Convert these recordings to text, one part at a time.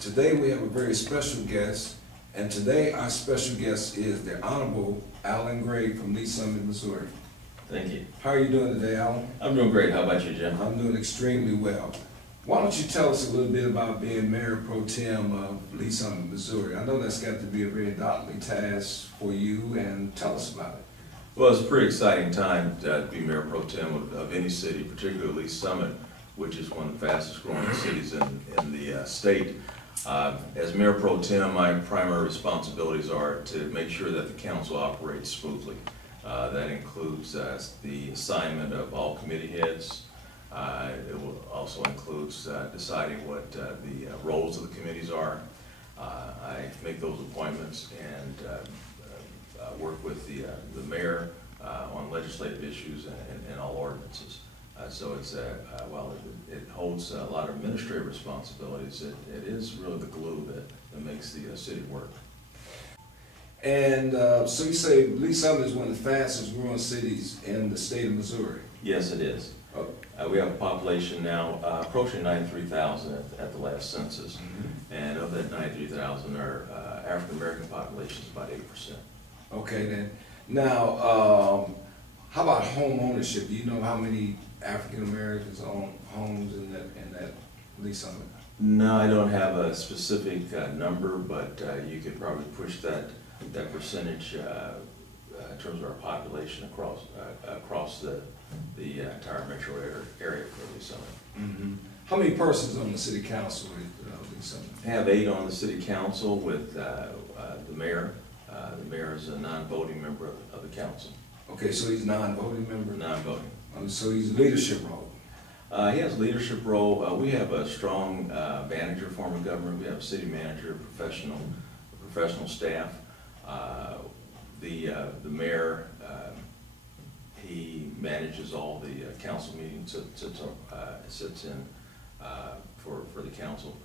Today we have a very special guest, and today our special guest is the Honorable Alan Gray from Lee Summit, Missouri. Thank you. How are you doing today, Alan? I'm doing great. How about you, Jim? I'm doing extremely well. Why don't you tell us a little bit about being Mayor Pro Tem of Lee Summit, Missouri? I know that's got to be a very daunting task for you, and tell us about it. Well, it's a pretty exciting time to be Mayor Pro Tem of any city, particularly Lee Summit, which is one of the fastest growing cities in the state. As Mayor Pro Tem, my primary responsibilities are to make sure that the council operates smoothly. That includes the assignment of all committee heads. It will also includes deciding what the roles of the committees are. I make those appointments and work with the mayor on legislative issues and all ordinances. So it's while it holds a lot of administrative responsibilities, it is really the glue that makes the city work. And so you say Lee Summit is one of the fastest growing cities in the state of Missouri? Yes, it is. Oh. We have a population now approaching 93,000 at the last census. Mm-hmm. And of that 93,000, our African American population is about 8%. Okay then. Now, how about home ownership? Do you know how many African Americans own homes in that Lee Summit? No, I don't have a specific number, but you could probably push that percentage in terms of our population across the entire metro area for Lee Summit. Mm-hmm. How many persons on the city council with Lee Summit? I have 8 on the city council with the mayor. The mayor is a non-voting member of the council. Okay, so he's non-voting member? Non-voting. So he's a leadership role? He has a leadership role. We have a strong manager form of government. We have a city manager, professional staff. The mayor, he manages all the council meetings, sits in for the council.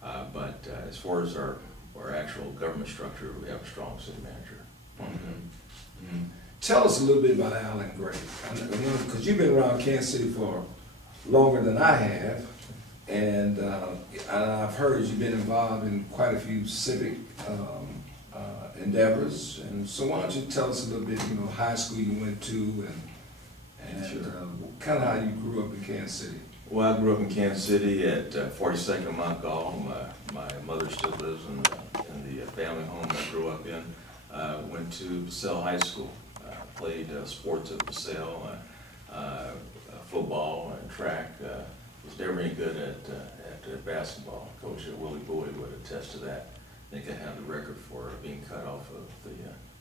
But as far as our actual government structure, we have a strong city manager. Mm-hmm. Mm-hmm. Tell us a little bit about Alan Gray, because you've been around Kansas City for longer than I have, and I've heard you've been involved in quite a few civic endeavors. And so why don't you tell us a little bit, high school you went to, and sure. Kind of how you grew up in Kansas City. Well, I grew up in Kansas City at 42nd Montgall. My mother still lives in the family home I grew up in. Went to Basel High School. Played sports at Basel, football and track. Was never any good at basketball. Coach Willie Bowie would attest to that. I think I have the record for being cut off of the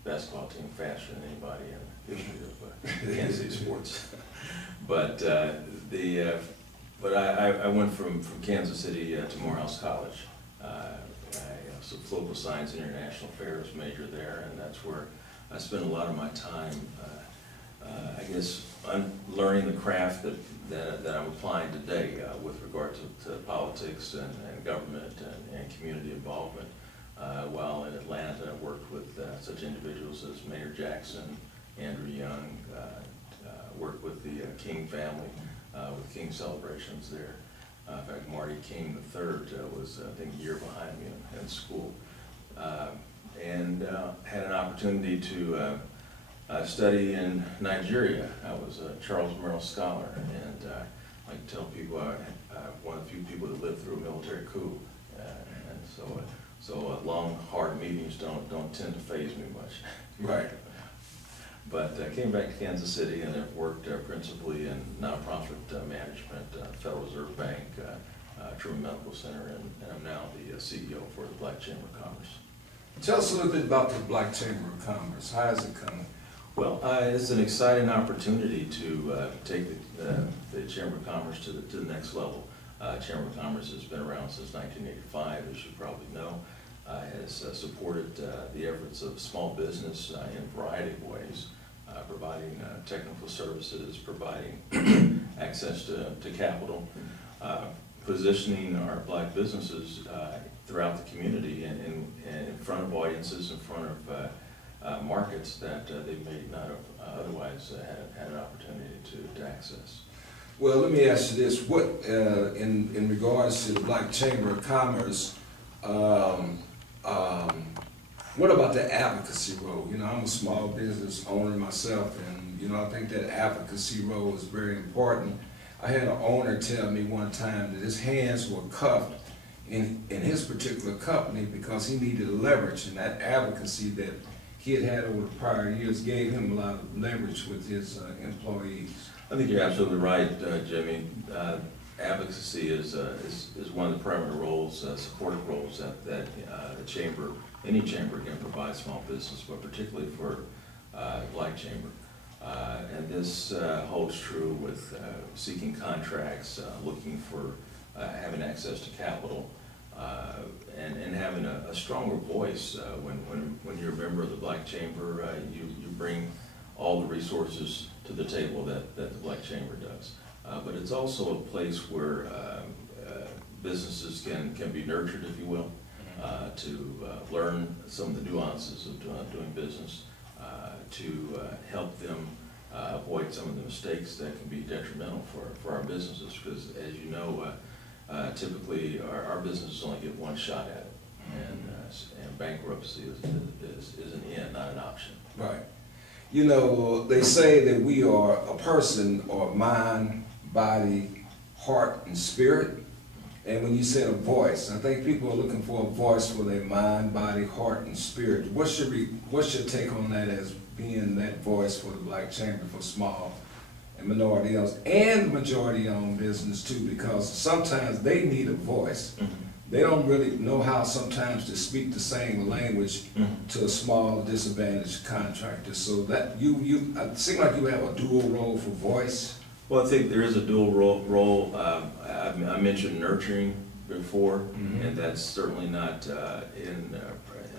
basketball team faster than anybody in the history of Kansas City sports. But I went from Kansas City to Morehouse College. I was a political science and international affairs major there, and that's where I spend a lot of my time, I guess, learning the craft that I'm applying today with regard to politics and government and community involvement. While in Atlanta, I worked with such individuals as Mayor Jackson, Andrew Young, worked with the King family, with King celebrations there. In fact, Marty King III was, I think, a year behind me in school. And had an opportunity to study in Nigeria. I was a Charles Merrill Scholar, and I like to tell people I'm one of the few people that lived through a military coup, and so long, hard meetings don't tend to faze me much. Right. But I came back to Kansas City and have worked principally in nonprofit management, Federal Reserve Bank, Truman Medical Center, and I'm now the CEO for the Black Chamber of Commerce. Tell us a little bit about the Black Chamber of Commerce. How is it coming? Well, it's an exciting opportunity to take the Chamber of Commerce to the next level. Chamber of Commerce has been around since 1985, as you probably know. Has supported the efforts of small business in a variety of ways, providing technical services, providing access to capital, positioning our black businesses throughout the community and in front of audiences, in front of markets that they may not have otherwise had an opportunity to access. Well, let me ask you this: what, in regards to the Black Chamber of Commerce, What about the advocacy role? You know, I'm a small business owner myself, and you know, I think that advocacy role is very important. I had an owner tell me one time that his hands were cuffed in his particular company because he needed leverage, and that advocacy that he had over the prior years gave him a lot of leverage with his employees. I think you're absolutely right, Jimmy. Advocacy is one of the primary roles, supportive roles that the chamber, any chamber can provide small business, but particularly for Black Chamber. And this holds true with seeking contracts, looking for having access to capital, and having a stronger voice. When you're a member of the Black Chamber, you bring all the resources to the table that the Black Chamber does. But it's also a place where businesses can be nurtured, if you will, to learn some of the nuances of doing business, to help them avoid some of the mistakes that can be detrimental for our businesses. Because as you know, typically our businesses only get one shot at it, and bankruptcy is an end, not an option. Right. You know, they say that we are a person or mind, body, heart, and spirit. And when you said a voice, I think people are looking for a voice for their mind, body, heart, and spirit. What's your take on that as being that voice for the Black Chamber for small and minority-owned and majority-owned business too? Because sometimes they need a voice. They don't really know how sometimes to speak the same language to a small disadvantaged contractor. So that it seems like you have a dual role for voice. Well, I think there is a dual role. I mentioned nurturing before, and that's certainly not in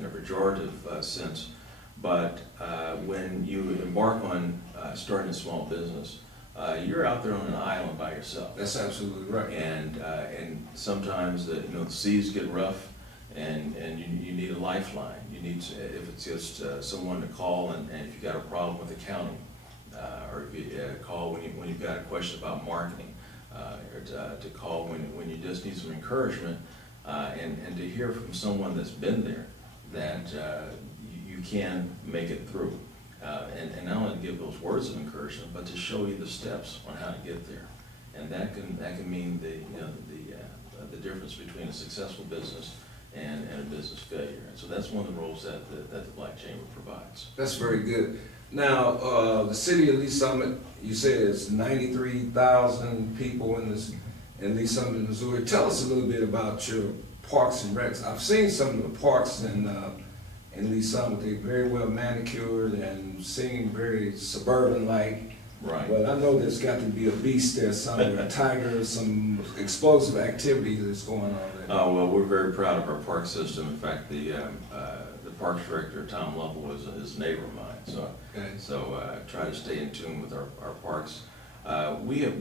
a pejorative sense. But when you embark on starting a small business, you're out there on an island by yourself. That's absolutely right. And sometimes the seas get rough, and you need a lifeline. You need to, if it's just someone to call, and if you've got a problem with accounting, or if you call when you've got a question about marketing, or to call when you just need some encouragement, and to hear from someone that's been there that you can make it through. And not only to give those words of encouragement, but to show you the steps on how to get there, and that can mean the difference between a successful business and a business failure. And so that's one of the roles that the Black Chamber provides. That's very good. Now, the city of Lee Summit, you said it's 93,000 people in Lee Summit, Missouri. Tell us a little bit about your parks and recs. I've seen some of the parks in Lee Summit. They're very well manicured and seem very suburban-like. Right. But I know there's got to be a beast there somewhere, a tiger, some explosive activity that's going on there. Oh, well, we're very proud of our park system. In fact, the parks director, Tom Lovell, is a neighbor of mine. So I try to stay in tune with our parks. We have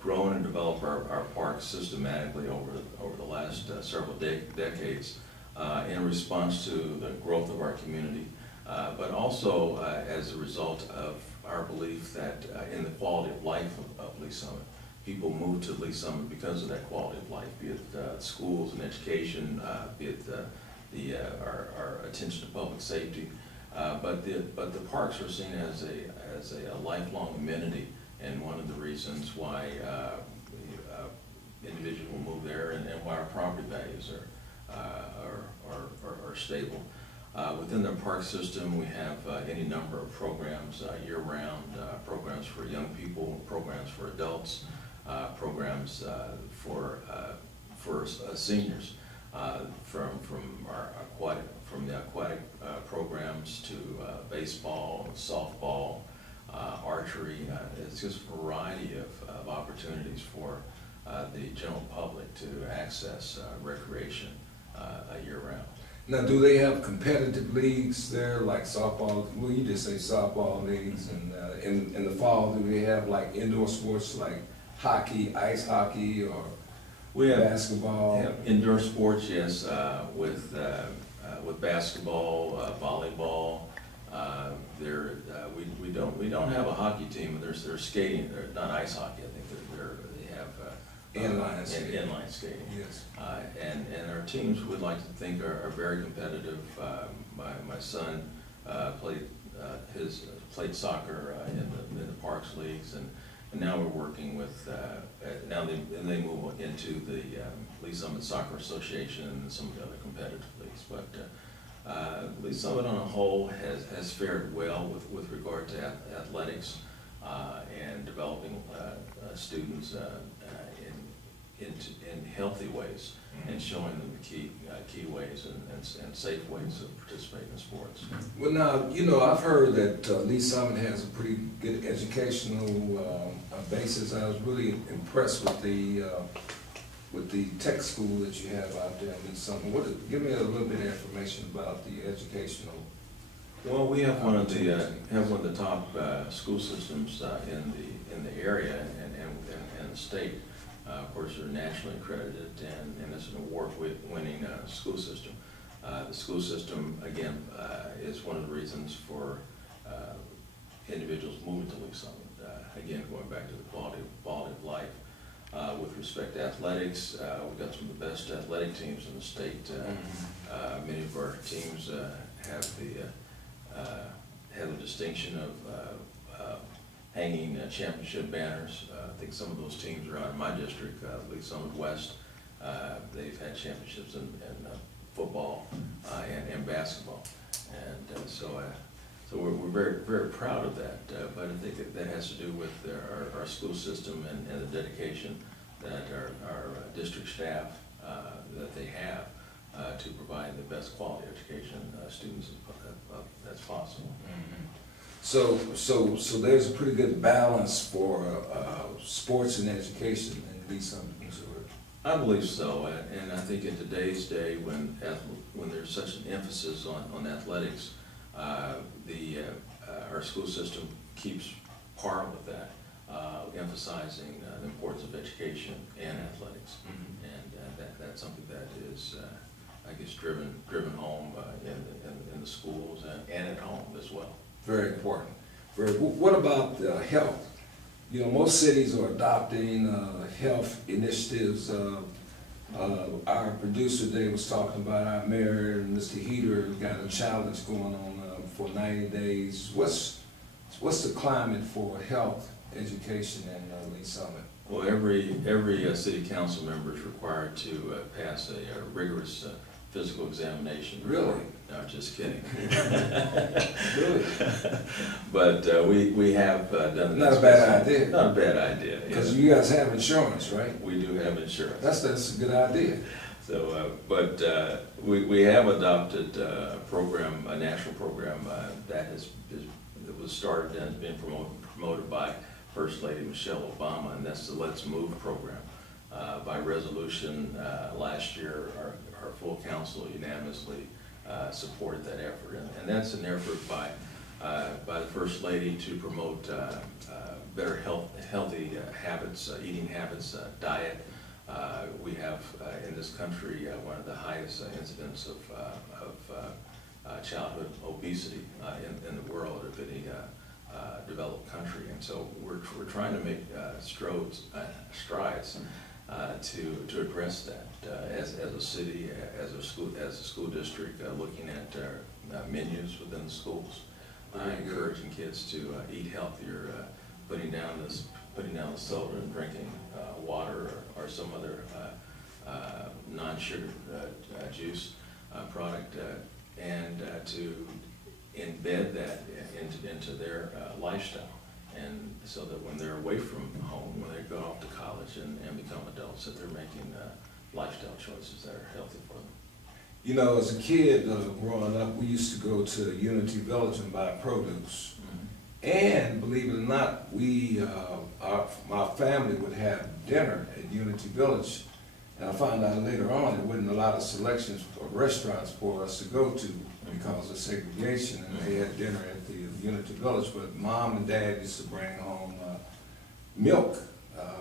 grown and developed our parks systematically over the last several decades in response to the growth of our community, but also as a result of our belief that in the quality of life of Lee Summit. People move to Lee Summit because of that quality of life, be it schools and education, be it our attention to public safety. But the parks are seen as a lifelong amenity, and one of the reasons why individuals will move there, and why our property values are stable. Within the park system, we have any number of programs year-round, programs for young people, programs for adults, programs for seniors, from the aquatic programs to baseball, softball, archery. It's just a variety of opportunities for the general public to access recreation year-round. Now, do they have competitive leagues there, like softball? Well, you just say softball leagues, and in the fall, do they have like indoor sports like hockey, ice hockey, or basketball? We have indoor sports, yes, with basketball, volleyball. We don't have a hockey team. They're skating. They're not ice hockey. I think they have Inline skating. Inline skating. Yes. And our teams, we'd like to think, are very competitive. My son played soccer in the Parks Leagues, and now we're working with, now they move into the Lee Summit Soccer Association and some of the other competitive leagues. But Lee Summit on a whole has fared well with regard to athletics and developing students in healthy ways, and showing them the key ways and safe ways of participating in sports. Well, now, you know, I've heard that Lee Summit has a pretty good educational basis. I was really impressed with the tech school that you have out there in Lee Summit. Give me a little bit of information about the educational. Well, we have one of the top school systems in the area and the state. Of course, they're nationally accredited, and it's an award-winning school system. The school system, again, is one of the reasons for individuals moving to Lee Summit. Again, going back to the quality of life. With respect to athletics, we've got some of the best athletic teams in the state. Many of our teams have the distinction of hanging championship banners. I think some of those teams are out in my district, Lee Summit West. They've had championships in football and basketball, and so we're very, very proud of that. But I think that has to do with our school system and the dedication that our district staff that they have to provide the best quality education students that's possible. Mm-hmm. So there's a pretty good balance for sports and education in Lee Summit, Missouri. I believe so, and I think in today's day, when there's such an emphasis on athletics, our school system keeps par with that, emphasizing the importance of education and athletics, and that's something that is, I guess, driven home in the schools and at home as well. Very important. What about health? You know, most cities are adopting health initiatives. Our producer today was talking about our mayor, Mr. Heater, got a challenge going on for 90 days. What's the climate for health education in Lee Summit? Well, every city council member is required to pass a rigorous physical examination. Really? No, just kidding. Really? But we have done. Not a bad idea. Not a bad idea. Because you guys have insurance, right? We do have insurance. That's a good idea. So, we have adopted a program, a national program that was started and has been promoted by First Lady Michelle Obama, and that's the Let's Move program. By resolution last year, our full council unanimously supported that effort, and that's an effort by the First Lady to promote better healthy habits, eating habits, diet. We have in this country one of the highest incidents of childhood obesity in the world of any developed country, and so we're trying to make strides to address that as a city, as a school district, looking at menus within the schools, encouraging kids to eat healthier, putting down the soda and drinking water or some other non-sugar juice product, and to embed that into their lifestyle, and so that when they're away from home, when they go off to college and become adults, that they're making lifestyle choices that are healthy for them. You know, as a kid growing up, we used to go to Unity Village and buy produce. And believe it or not, my family would have dinner at Unity Village. And I found out later on there wasn't a lot of selections of restaurants for us to go to because of segregation, and they had dinner at the Unity Village. But Mom and Dad used to bring home milk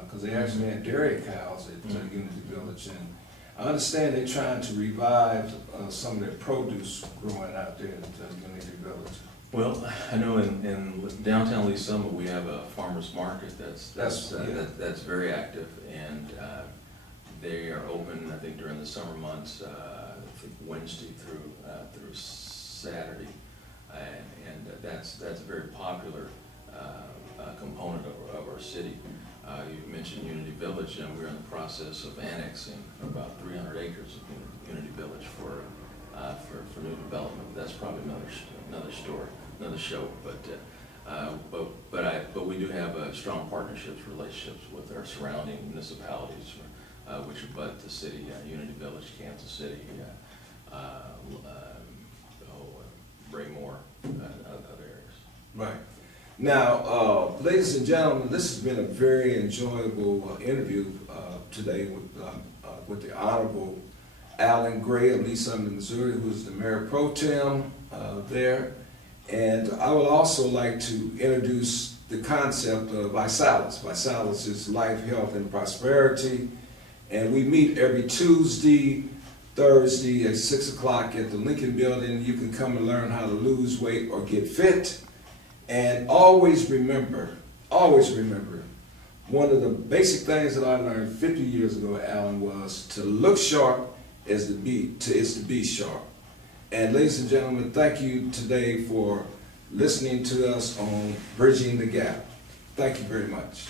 because they actually had dairy cows at Unity Village. And I understand they're trying to revive some of their produce growing out there at Unity Village. Well, I know in downtown Lee Summit, we have a farmer's market that's very active, and they are open, I think, during the summer months, I think Wednesday through Saturday, and that's a very popular component of our city. You mentioned Unity Village, and we're in the process of annexing about 300 acres of Unity Village for new development. That's probably another story, another show. But we do have strong relationships with our surrounding municipalities, which abut the city, Unity Village, Kansas City, Braymore, and other areas. Right. Now, ladies and gentlemen, this has been a very enjoyable interview today with the Honorable Alan Gray of Lee Summit, Missouri, who is the Mayor Pro Tem there. And I would also like to introduce the concept of ViSalus. ViSalus is life, health, and prosperity. And we meet every Tuesday, Thursday at 6 o'clock at the Lincoln Building. You can come and learn how to lose weight or get fit. And always remember, one of the basic things that I learned 50 years ago, Alan, was to look sharp is to be sharp. And ladies and gentlemen, thank you today for listening to us on Bridging the Gap. Thank you very much.